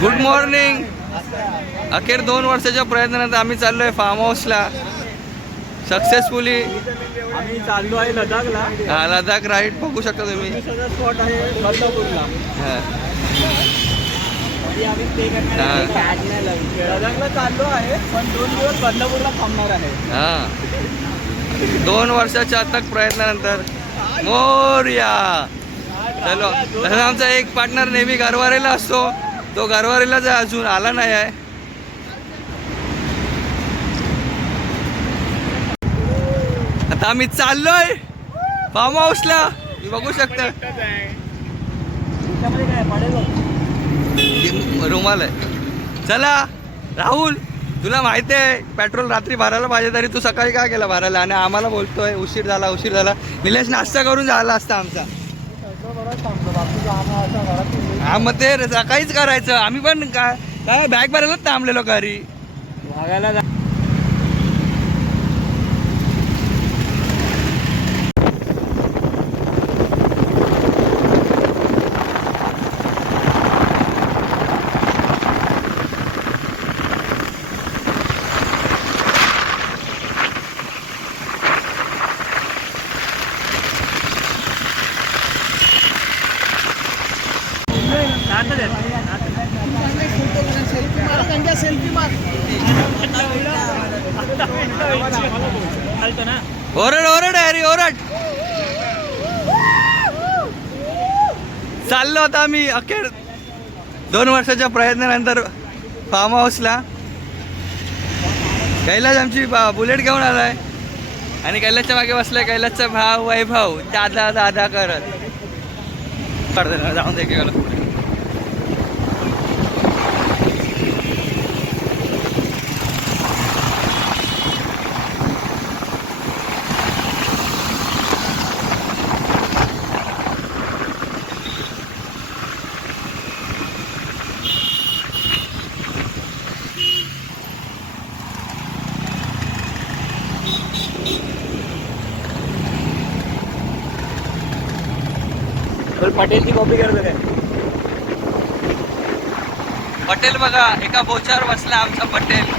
Good morning. अखेर 2 वर्षाच्या प्रयत्नानंतर आम्ही चाललोय फार्म हाऊसला सक्सेसफुली. आम्ही चाललो आहे लडाखला. हा, लडाख राईड बघू शकता तुम्ही. स्पॉट आहे बदलापूरला. हा. आम्ही स्टे करणार आहे. लडाखला चाललो आहे पण 2 दिवस बदलापूरला थांबणार आहे. हा, 2 वर्षाच्या अथक प्रयत्नानंतर मोरया. चलो. तसं आमचा एक पार्टनर नेहमी गरवारेला असतो, तो गरवारेलाच अजून आला नाही आहे. आता आम्ही चाललोय फार्म हाऊसला, बघू शकता. रुमाल आहे. चला राहुल, तुला माहिती आहे पेट्रोल रात्री भरायला पाहिजे, तरी तू सकाळी काय केला भरायला आणि आम्हाला बोलतोय उशीर झाला. निलेश नाश्ता करून झाला असता आमचा. हा, मग ते सकाळीच करायचं. आम्ही पण काय बॅग भरायलाच थांबलेलो घरी. ओरड अरे ओरड. चाललो होता आम्ही अखेर 2 वर्षाच्या प्रयत्नानंतर फार्म हाऊसला. कैलास आमची बुलेट घेऊन आलाय आणि कैलासच्या मागे बसलाय कैलासचा भाव वैभव. दादा करत जाऊन दे गेला. पटेलची कॉपी करतो काय? पटेल बघा, एका बोचावर बसला आमचा पटेल.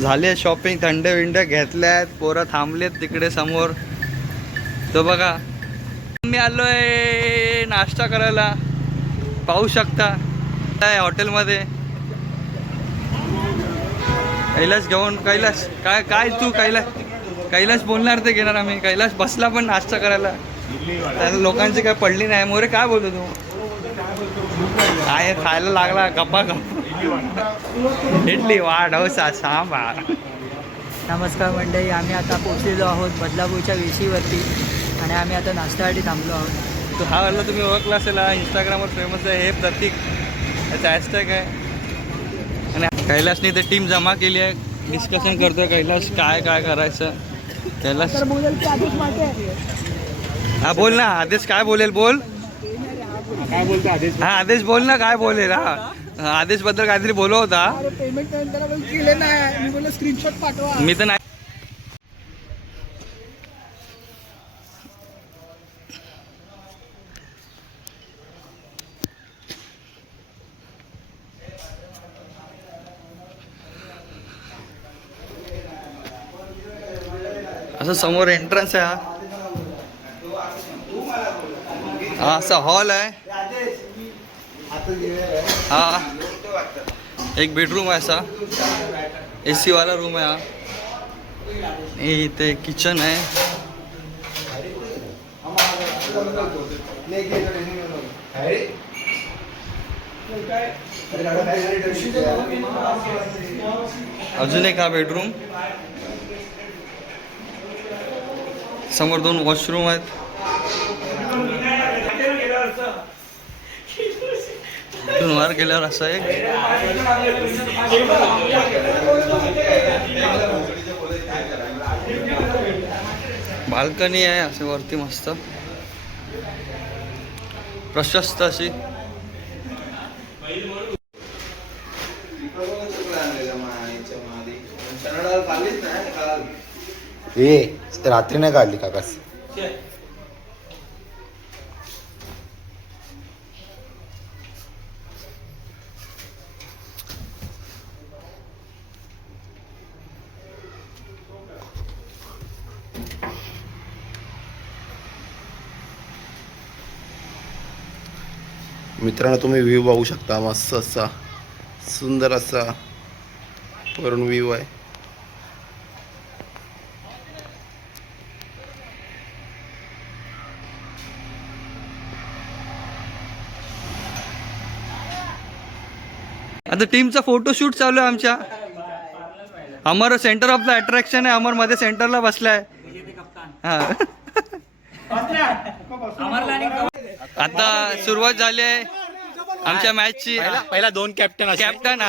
झाले शॉपिंग, थंड विंड घेतल्यात, पोरं थांबलेत तिकडे समोर. तो बघा मी आलोय नाश्ता करायला, पाहू शकता हॉटेलमध्ये. कैलास घेऊन कैलास काय तू कैलास बोलणार ते घेणार आम्ही. कैलास बसला पण नाश्ता करायला. त्या लोकांची काय पडली नाही. मोरे काय बोलतो तू? काय खायला लागला गप्पा इडली डोसा सांबार. नमस्कार मंडळी, आम्ही आता पोहोचलेलो आहोत बदलापूरच्या वेशीवरती आणि आम्ही आता नाश्त्यासाठी थांबलो आहोत. तो हा वाला तुम्ही ओळखला असेल, इंस्टाग्रामवर फेमस आहे. हे प्रतीक याचा हॅशटॅग आहे. आणि कैलासने ते टीम जमा केली आहे. डिस्कशन करतोय कैलास काय करायचं. कैलास हा बोल ना, आदेश काय बोलेल बोल. काय बोलतो आदेश? हा आदेश बोल ना, काय बोलेल. हा, आदेश बद्दल काहीतरी बोलत होता. पेमेंट केले नाही, मी बोललो स्क्रीनशॉट पाठवा. मी तर नाही. असं समोर एंट्रन्स आहे. हा असा हॉल आहे. हा एक बेडरूम आहे असा, AC वाला रूम आहे हा. इथे किचन आहे. अजून एक हा बेडरूम. समोर 2 वॉशरूम आहेत. इथून वर गेल्यावर असं एक बाल्कनी आहे असे वरती मस्त. प्रशस्त अशी. ए रात्री नाही काढली काकास. मित्रांनो तुम्ही व्ह्यू बघू शकता. मस्त असा सुंदर असा वरून व्ह्यू आहे. आता टीमचा फोटोशूट चालू आहे आमच्या. अमर सेंटर ऑफ द अट्रॅक्शन आहे. अमर मध्ये सेंटरला बसलाय. हा आता सुरुवात झाली आहे आमच्या मॅचची. पहिला 2 कॅप्टन कॅप्टन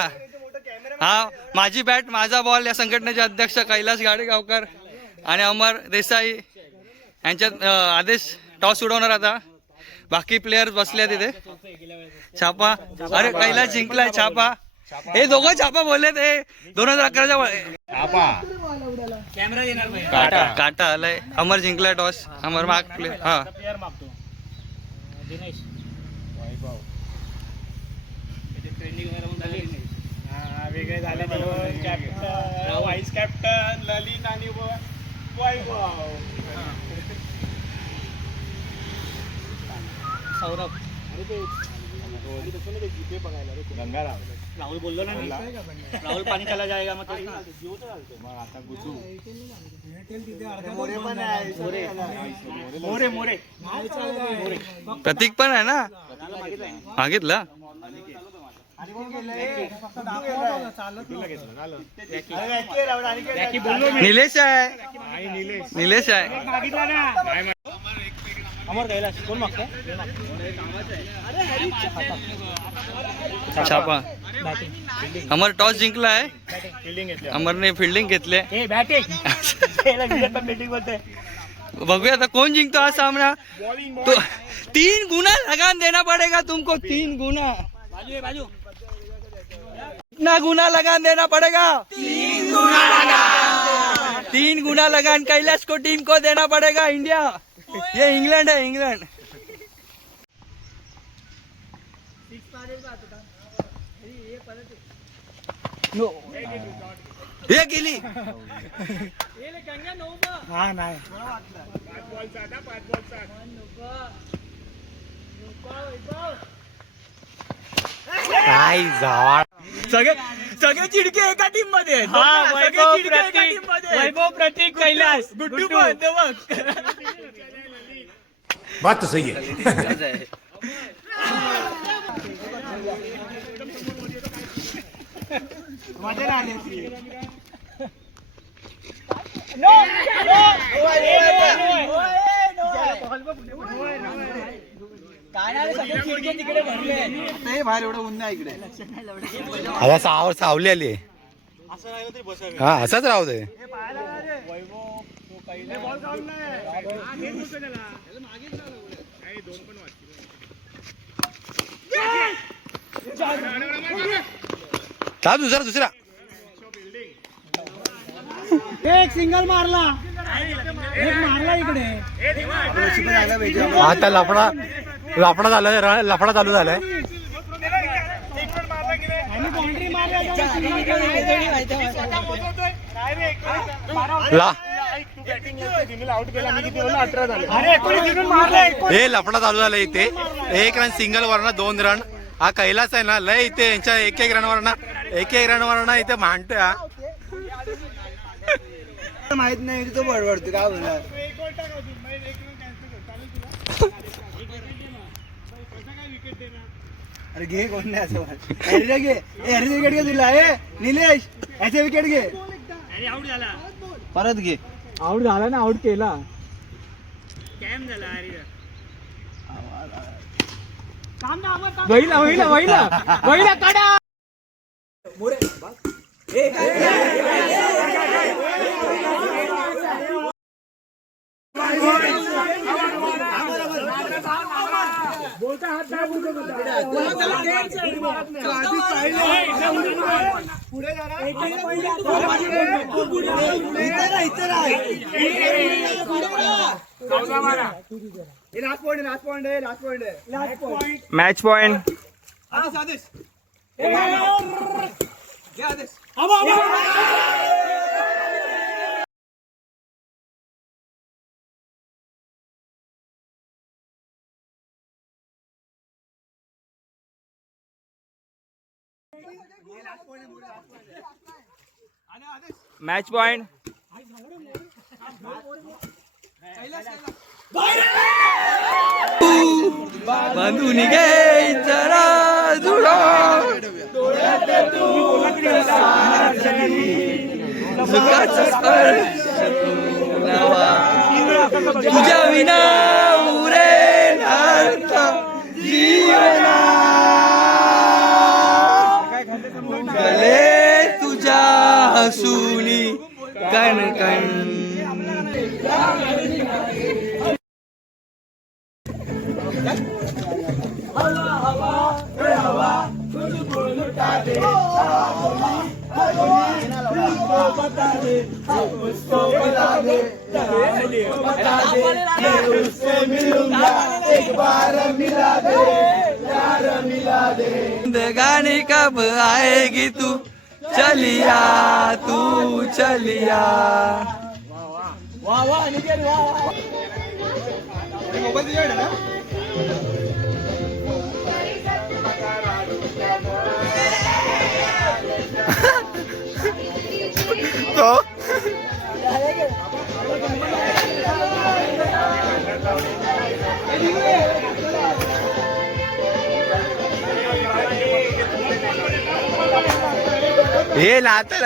हा माझी बॅट माझा बॉल या संघटनेचे अध्यक्ष कैलास गाडेगावकर आणि अमर देसाई यांच्यात आदेश टॉस उडवणार. आता बाकी प्लेयर्स बसले तिथे. छापा अरे कैलास जिंकलाय. छापा हे दोघं छापा बोलले ते 2011च्या काटा आलाय. अमर जिंकलाय टॉस. अमर माग प्ले हा वेगळे झाले. व्हाईस कॅप्टन ललित आणि सौरभ गंगाराम. राहुल बोललो ना. राहुल पाणी चला जाएगा मग आता गुजू मोरे मोरे प्रतीक पण आहे ना मागितलं. निलेश आहे. निलेश आहे. अमर कैलास कोण मागतो. छापा अमर टॉस जिंकला आहे. फिल्डिंग घेतली. अमरने फिल्डिंग घेतले. बॅटिंग बोलते. बघूया आता कोण जिंकतो हा सामना. तो 3 गुना लगान देना पड़ेगा तुमको. 3 गुना बाजू कितना गुना लगान देना पड़ेगा. 3 गुना लगान कैलाश को टीम को देना पड़ेगा. इंडिया ये इंग्लैंड है. इंग्लैंड हे गेली. हा नाही. काय जावा. सगळे चिडके एका टीम मध्ये. वैभव प्रतीक कैलास गुड्डू बात तो सही है. मजा आली. बाहेर एवढं ऊन नाही इकडे. आता सावली आली. हा असंच राहू दे. दुसरा एक सिंगल मारला. एक मारला इकडे. आता लफडा चालू झालाय. हे लफडा चालू झाला इथे. 1 रन सिंगल वरना 2 रन. हा कैलास आहे ना लय इथे यांच्या 1-1 रन वरना इथे मांडतोय. हा माहित नाही तो बडबडतो काय बोलणार. अरे घे कोण नाही असं घे. हरी विकेट घे दिला. निलेश याचे विकेट घे. परत घे. आउट झाला ना. आउट केला. कॅम झाला. वहिला काढा. मॅच पॉइंट मॅच पॉइंट बांधून घे जरा जुळो सुखाचा स्पर्श तुलावा तुझ्या विना उरेल अर्थ जीवना गले तुझ्या हसूनी कण कण जिंदगानी कब आएगी तू चलिया तू चलिया तो हे नातं